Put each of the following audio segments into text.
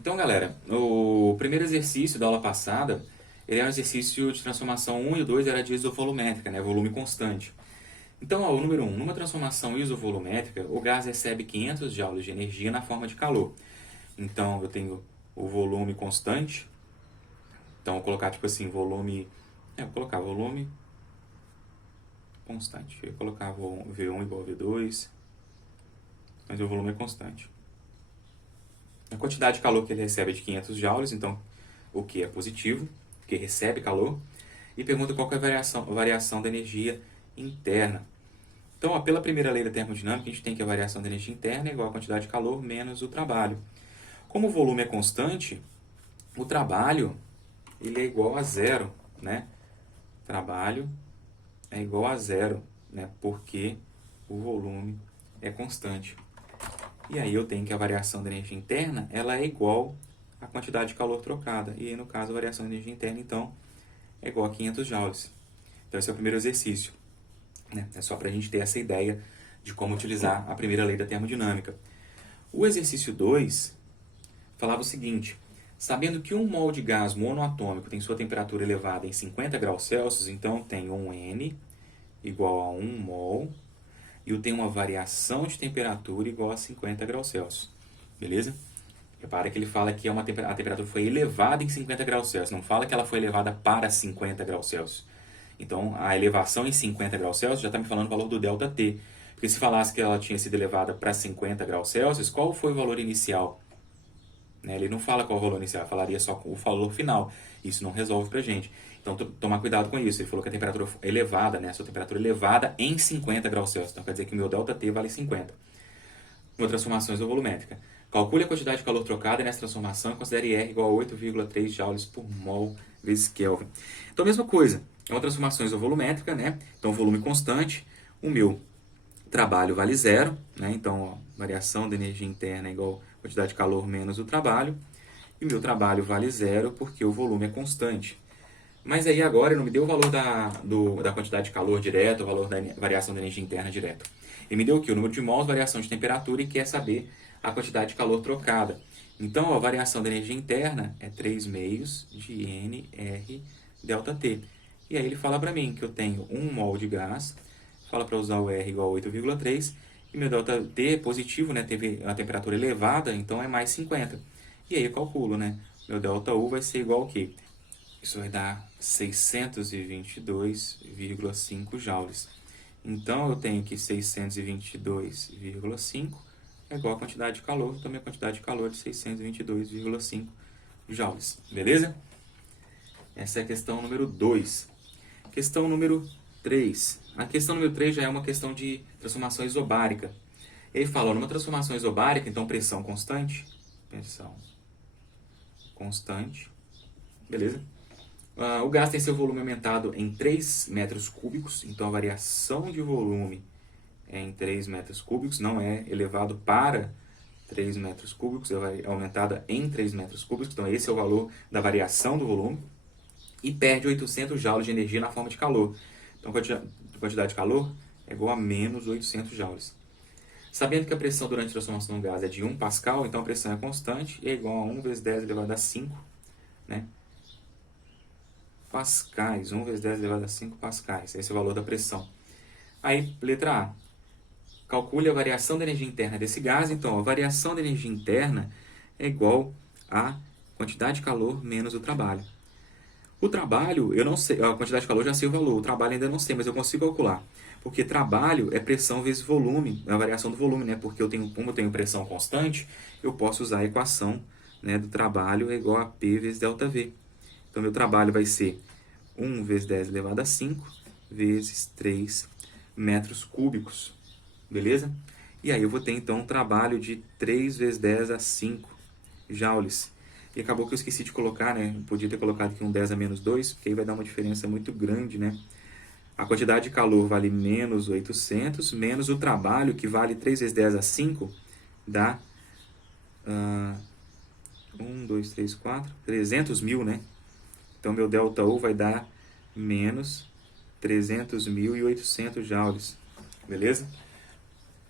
Então, galera, o primeiro exercício da aula passada, ele é um exercício de transformação 1 e o 2 era de isovolumétrica, né, volume constante. Então, ó, o número 1, numa transformação isovolumétrica, o gás recebe 500 joules de energia na forma de calor. Então, eu tenho o volume constante. Então, vou colocar tipo assim, volume... vou colocar volume constante. Eu vou colocar V1 igual a V2, mas o volume é constante. A quantidade de calor que ele recebe é de 500 joules, então o que é positivo, que recebe calor, e pergunta qual que é a variação da energia interna. Então, ó, pela primeira lei da termodinâmica, a gente tem que a variação da energia interna é igual à quantidade de calor menos o trabalho. Como o volume é constante, o trabalho ele é igual a zero, né? Trabalho é igual a zero, né? Porque o volume é constante. E aí eu tenho que a variação da energia interna ela é igual à quantidade de calor trocada. E aí, no caso, a variação da energia interna, então, é igual a 500 joules. Então, esse é o primeiro exercício, né? É só para a gente ter essa ideia de como utilizar a primeira lei da termodinâmica. O exercício 2 falava o seguinte: sabendo que um mol de gás monoatômico tem sua temperatura elevada em 50 graus Celsius, então tem um N igual a 1 mol e eu tenho uma variação de temperatura igual a 50 graus Celsius. Beleza? Repara que ele fala que a temperatura foi elevada em 50 graus Celsius, não fala que ela foi elevada para 50 graus Celsius. Então, a elevação em 50 graus Celsius já está me falando o valor do ΔT. Porque se falasse que ela tinha sido elevada para 50 graus Celsius, qual foi o valor inicial? Né? Ele não fala qual é o valor inicial, falaria só o valor final. Isso não resolve pra gente. Então, tomar cuidado com isso. Ele falou que a temperatura elevada, né? A sua temperatura elevada em 50 graus Celsius. Então, quer dizer que o meu ΔT vale 50. Uma transformação isovolumétrica. Calcule a quantidade de calor trocada nessa transformação e considere R igual a 8,3 joules por mol vezes Kelvin. Então, mesma coisa. É uma transformação isovolumétrica, né? Então, volume constante. O meu trabalho vale zero, né? Então, ó, variação da energia interna é igual a quantidade de calor menos o trabalho. E o meu trabalho vale zero porque o volume é constante. Mas aí agora ele não me deu o valor da quantidade de calor direto, o valor da variação da energia interna direto. Ele me deu o quê? O número de mols, variação de temperatura e quer saber a quantidade de calor trocada. Então, a variação da energia interna é 3 meios de NR ΔT. E aí ele fala para mim que eu tenho 1 mol de gás, fala para usar o R igual a 8,3, e meu ΔT é positivo, né? Teve a temperatura elevada, então é mais 50. E aí eu calculo, né? Meu ΔU vai ser igual ao quê? Isso vai dar 622,5 joules. Então, eu tenho que 622,5 é igual a quantidade de calor. Então, minha quantidade de calor é de 622,5 joules. Beleza? Essa é a questão número 2. Questão número 3. A questão número 3 já é uma questão de transformação isobárica. Ele fala, numa transformação isobárica, então pressão constante. Pressão constante. Beleza? O gás tem seu volume aumentado em 3 metros cúbicos, então a variação de volume é em 3 metros cúbicos, não é elevado para 3 metros cúbicos, é aumentada em 3 metros cúbicos, então esse é o valor da variação do volume, e perde 800 joules de energia na forma de calor. Então a quantidade de calor é igual a menos 800 joules. Sabendo que a pressão durante a transformação do gás é de 1 pascal, então a pressão é constante e é igual a 1 vezes 10 elevado a 5, né? Pascais, 1 vezes 10 elevado a 5 pascais. Esse é o valor da pressão. Aí, letra A. Calcule a variação da energia interna desse gás. Então, a variação da energia interna é igual a quantidade de calor menos o trabalho. O trabalho, eu não sei, a quantidade de calor já sei o valor, o trabalho ainda não sei, mas eu consigo calcular. Porque trabalho é pressão vezes volume, é a variação do volume, né? Porque como eu tenho pressão constante, eu posso usar a equação, né, do trabalho é igual a P vezes ΔV. Então, meu trabalho vai ser 1 vezes 10 elevado a 5 vezes 3 metros cúbicos. Beleza? E aí eu vou ter, então, um trabalho de 3 vezes 10 a 5 joules. E acabou que eu esqueci de colocar, né? Eu podia ter colocado aqui um 10 a menos 2, porque aí vai dar uma diferença muito grande, né? A quantidade de calor vale menos 800, menos o trabalho, que vale 3 vezes 10 a 5, dá 1, 2, 3, 4, 300 mil, né? Então, meu ΔU vai dar menos 300.800 joules. Beleza?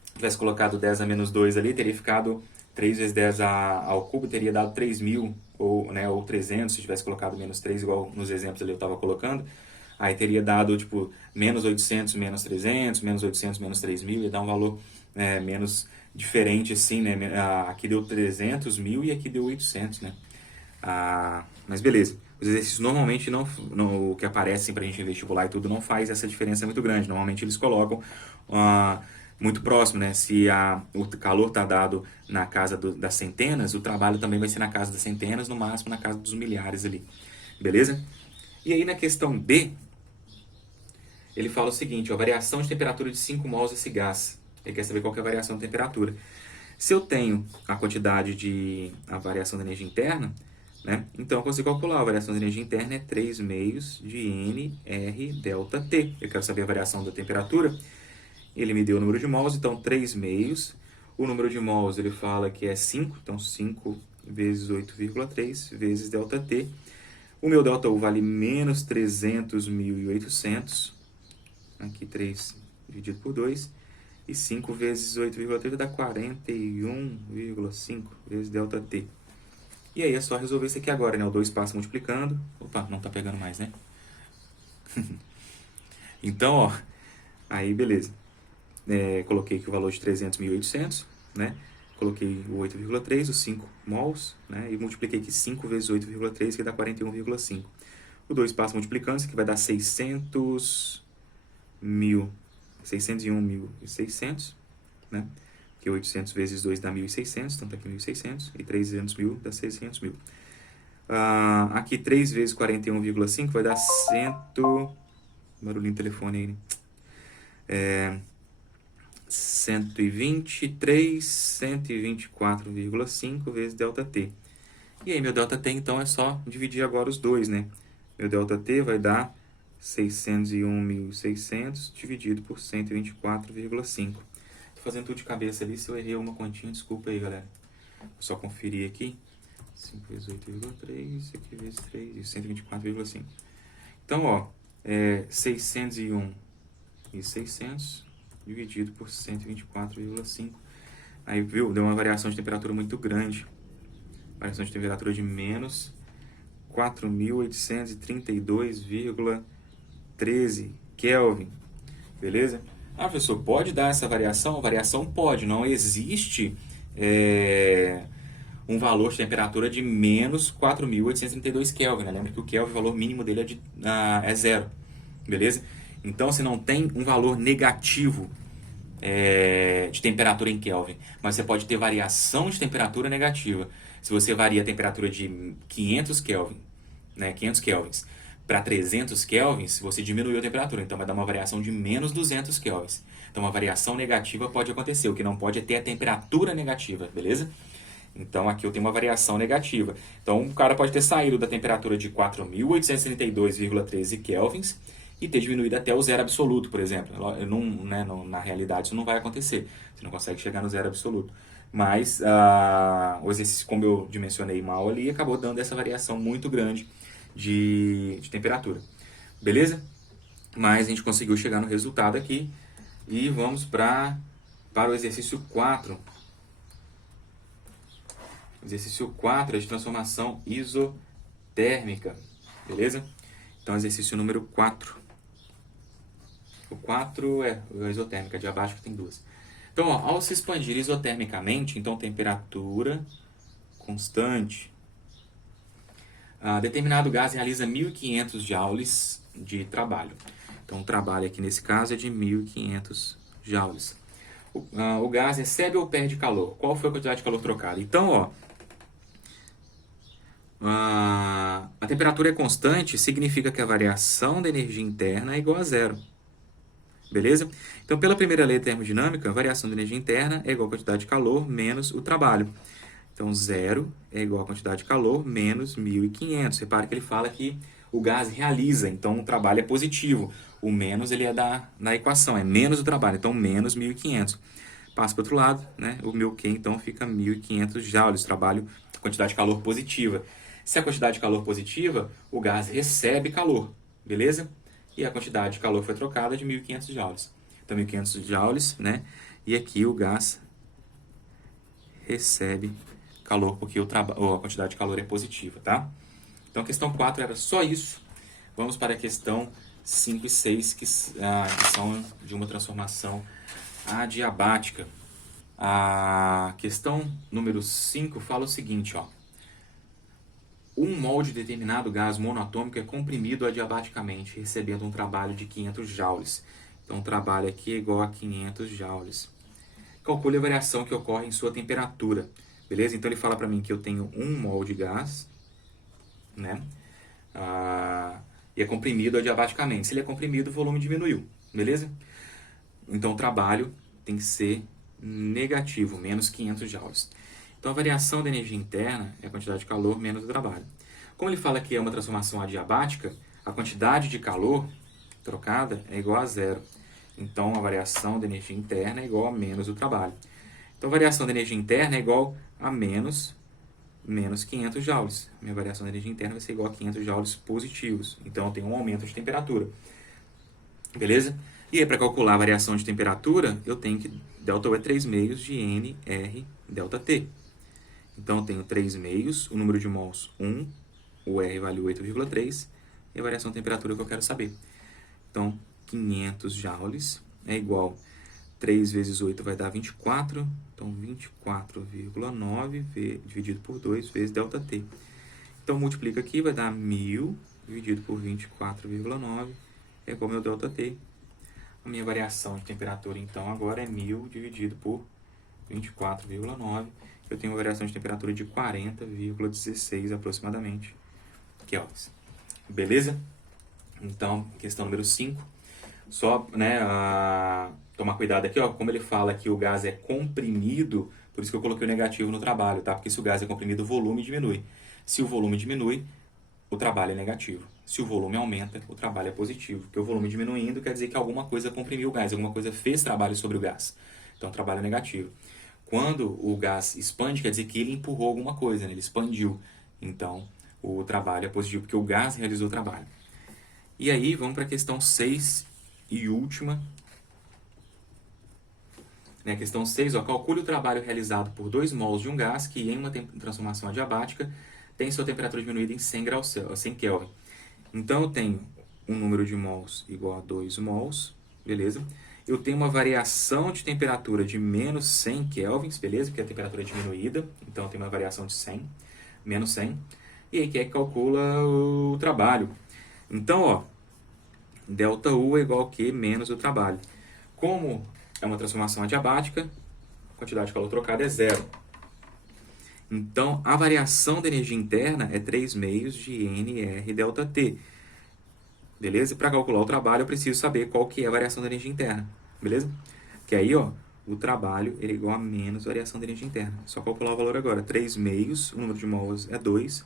Se tivesse colocado 10 a menos 2 ali, teria ficado 3 vezes 10 ao cubo teria dado 3.000, ou, né, ou 300, se tivesse colocado menos 3, igual nos exemplos ali eu estava colocando. Aí teria dado, tipo, menos 800, menos 300, menos 800, menos 3.000, ia dar um valor menos diferente, assim, né? Aqui deu 300 mil e aqui deu 800, né? Mas beleza. Os exercícios normalmente o que aparecem pra gente em vestibular e tudo não faz essa diferença muito grande. Normalmente eles colocam muito próximo, né? Se o calor está dado na casa das centenas, o trabalho também vai ser na casa das centenas, no máximo na casa dos milhares ali. Beleza? E aí na questão D, ele fala o seguinte, ó, variação de temperatura de 5 mols desse gás. Ele quer saber qual que é a variação de temperatura. Se eu tenho a variação da energia interna, né, então eu consigo calcular. A variação da energia interna é 3 meios de N R delta T. Eu quero saber a variação da temperatura. Ele me deu o número de mols, então 3 meios. O número de mols ele fala que é 5, então 5 vezes 8,3 vezes delta T. O meu delta U vale menos 300.800. Aqui 3 dividido por 2. E 5 vezes 8,3 dá 41,5 vezes delta T. E aí é só resolver isso aqui agora, né? O 2 passa multiplicando. Opa, não tá pegando mais, né? Então, ó, aí beleza. Coloquei aqui o valor de 300.800, né? Coloquei o 8,3, os 5 mols, né? E multipliquei aqui 5 vezes 8,3, que dá 41,5. O 2 passa multiplicando, isso aqui vai dar 601.600, né? Que 800 vezes 2 dá 1.600, então tá aqui 1.600. E 300.000 dá 600.000. Aqui 3 vezes 41,5 vai dar 100... Barulhinho do telefone aí, né? 123, 124,5 vezes delta T. E aí meu delta T, então, é só dividir agora os dois, né? Meu delta T vai dar 601.600 dividido por 124,5. Tô fazendo tudo de cabeça ali, se eu errei uma continha, desculpa aí, galera. Vou só conferir aqui. 5 vezes 8,3, aqui vezes 3, e 124,5. Então, ó, 601.600 dividido por 124,5. Aí, viu? Deu uma variação de temperatura muito grande. Variação de temperatura de menos 4.832,13 Kelvin. Beleza? Professor, pode dar essa variação? A variação pode. Não existe um valor de temperatura de menos 4.832 Kelvin. Né? Lembra que o Kelvin, o valor mínimo dele é zero. Beleza? Então, se não tem um valor negativo de temperatura em Kelvin, mas você pode ter variação de temperatura negativa. Se você varia a temperatura de 500 Kelvin, né, 500 kelvins para 300 kelvins, você diminuiu a temperatura, então vai dar uma variação de menos 200 kelvins. Então, uma variação negativa pode acontecer, o que não pode é ter a temperatura negativa, beleza? Então, aqui eu tenho uma variação negativa. Então, o cara pode ter saído da temperatura de 4.832,13 kelvins e ter diminuído até o zero absoluto, por exemplo. Na realidade, isso não vai acontecer. Você não consegue chegar no zero absoluto. Mas o exercício, como eu dimensionei mal ali, acabou dando essa variação muito grande de temperatura. Beleza? Mas a gente conseguiu chegar no resultado aqui. E vamos para o exercício 4. Exercício 4 é de transformação isotérmica. Beleza? Então, exercício número 4. O 4 é a isotérmica, de abaixo que tem duas. Então, ó, ao se expandir isotermicamente, então temperatura constante. Determinado gás realiza 1.500 joules de trabalho. Então, o trabalho aqui nesse caso é de 1.500 joules. O gás recebe ou perde calor? Qual foi a quantidade de calor trocada? Então, ó, a temperatura é constante, significa que a variação da energia interna é igual a zero. Beleza? Então, pela primeira lei da termodinâmica, a variação da energia interna é igual a quantidade de calor menos o trabalho. Então, zero é igual a quantidade de calor menos 1.500. Repare que ele fala que o gás realiza, então o trabalho é positivo. O menos ele é na equação, é menos o trabalho, então menos 1.500. Passa para o outro lado, né? O meu Q, então, fica 1.500 joules, trabalho, quantidade de calor positiva. Se a quantidade de calor positiva, o gás recebe calor, beleza? E a quantidade de calor foi trocada de 1.500 joules. Então, 1.500 joules, né? E aqui o gás recebe calor, porque a quantidade de calor é positiva, tá? Então, a questão 4 era só isso. Vamos para a questão 5 e 6, que são de uma transformação adiabática. A questão número 5 fala o seguinte, ó. Um mol de determinado gás monoatômico é comprimido adiabaticamente, recebendo um trabalho de 500 joules. Então, o trabalho aqui é igual a 500 joules. Calcule a variação que ocorre em sua temperatura. Beleza? Então, ele fala para mim que eu tenho 1 mol de gás, né? E é comprimido adiabaticamente. Se ele é comprimido, o volume diminuiu. Beleza? Então, o trabalho tem que ser negativo, menos 500 joules. Então, a variação da energia interna é a quantidade de calor menos o trabalho. Como ele fala que é uma transformação adiabática, a quantidade de calor trocada é igual a zero. Então, a variação da energia interna é igual a menos o trabalho. Então, a variação da energia interna é igual a menos 500 joules. Minha variação da energia interna vai ser igual a 500 joules positivos. Então, eu tenho um aumento de temperatura. Beleza? E aí, para calcular a variação de temperatura, eu tenho que ΔU é 3 meios de NR ΔT. Então, eu tenho 3 meios, o número de mols 1, o R vale 8,3, e a variação de temperatura que eu quero saber. Então, 500 joules é igual 3 vezes 8 vai dar 24, então 24,9 dividido por 2 vezes ΔT. Então, multiplica aqui, vai dar 1000 dividido por 24,9 é igual ao meu ΔT. A minha variação de temperatura, então, agora é 1000 dividido por 24,9. Eu tenho uma variação de temperatura de 40,16 aproximadamente kelvins. Beleza? Então, questão número 5. Só, né, tomar cuidado aqui, ó, como ele fala que o gás é comprimido, por isso que eu coloquei o negativo no trabalho, tá? Porque se o gás é comprimido, o volume diminui. Se o volume diminui, o trabalho é negativo. Se o volume aumenta, o trabalho é positivo. Porque o volume diminuindo quer dizer que alguma coisa comprimiu o gás, alguma coisa fez trabalho sobre o gás. Então, o trabalho é negativo. Quando o gás expande, quer dizer que ele empurrou alguma coisa, né? Ele expandiu. Então, o trabalho é positivo, porque o gás realizou o trabalho. E aí, vamos para a questão 6 e última. A questão 6, ó, calcule o trabalho realizado por 2 mols de um gás que, em uma transformação adiabática, tem sua temperatura diminuída em 100 Kelvin. Então, eu tenho um número de mols igual a 2 mols, beleza? Eu tenho uma variação de temperatura de menos 100 kelvins, beleza? Porque a temperatura é diminuída, então eu tenho uma variação de 100, menos 100. E aí, quem é que calcula o trabalho? Então, ó, ΔU é igual a Q menos o trabalho. Como é uma transformação adiabática, a quantidade de calor trocada é zero. Então, a variação da energia interna é 3 meios de NR ΔT. Beleza? Para calcular o trabalho, eu preciso saber qual que é a variação da energia interna. Beleza? Que aí, ó, o trabalho ele é igual a menos variação da energia interna. Só calcular o valor agora. 3 meios, o número de mols é 2,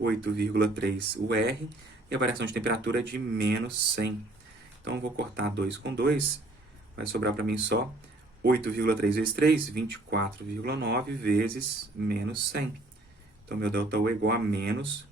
8,3 o R, e a variação de temperatura é de menos 100. Então, eu vou cortar 2 com 2, vai sobrar para mim só 8,3 vezes 3, 24,9 vezes menos 100. Então, meu ΔU é igual a menos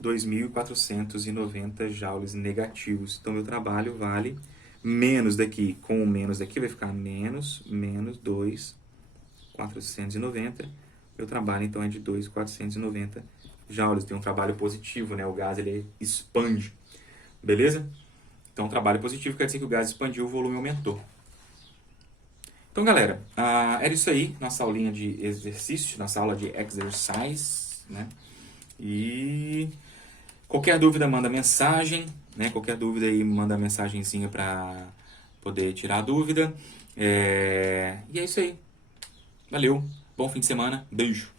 2.490 joules negativos. Então, meu trabalho vale menos daqui, com o menos daqui vai ficar menos 2.490. Meu trabalho, então, é de 2.490 joules. Tem um trabalho positivo, né? O gás, ele expande. Beleza? Então, trabalho positivo quer dizer que o gás expandiu, o volume aumentou. Então, galera, era isso aí, nossa aulinha de exercício, nossa aula de exercise, né? E qualquer dúvida, manda mensagem, né? Qualquer dúvida aí, manda mensagenzinha para poder tirar a dúvida. E é isso aí. Valeu, bom fim de semana, beijo.